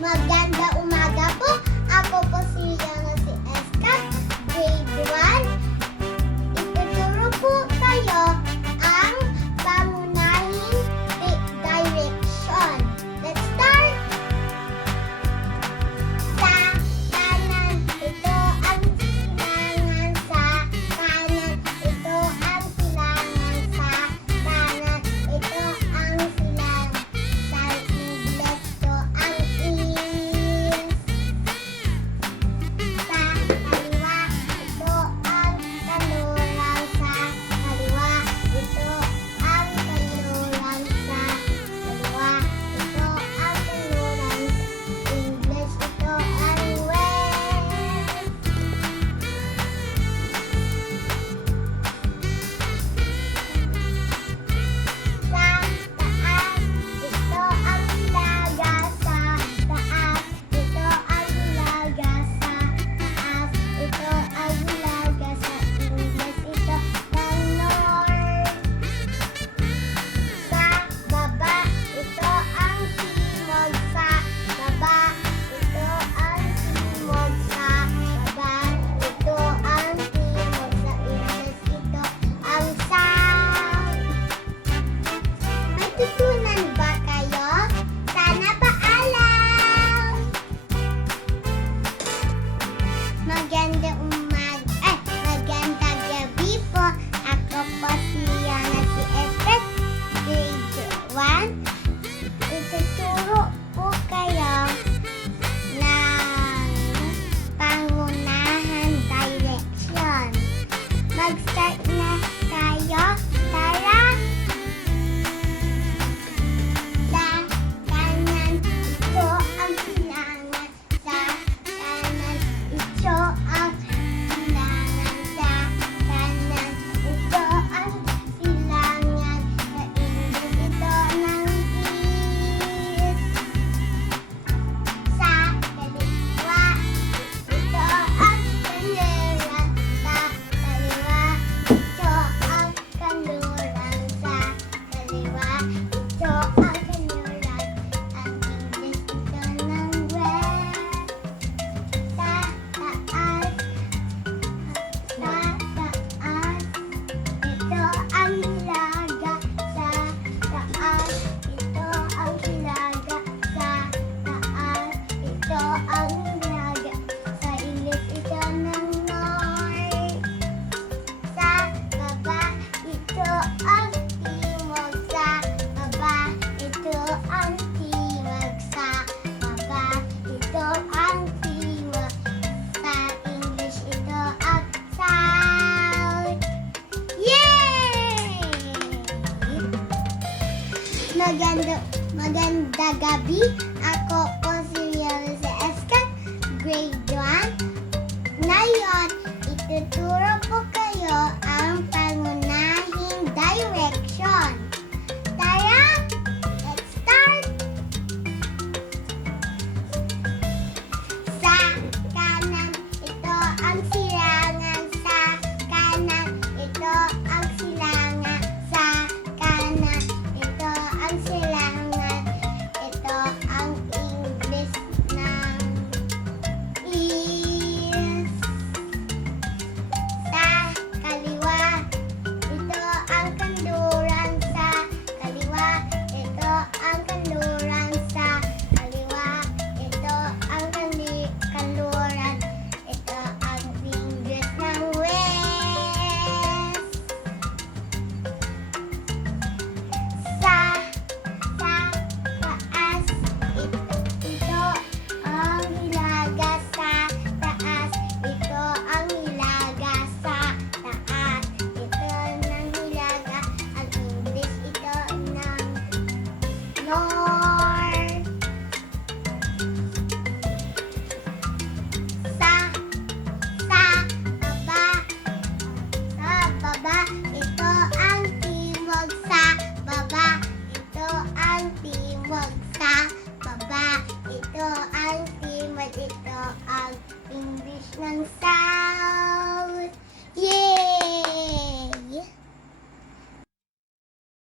Maganda umaga Maganda, maganda gabi. Ako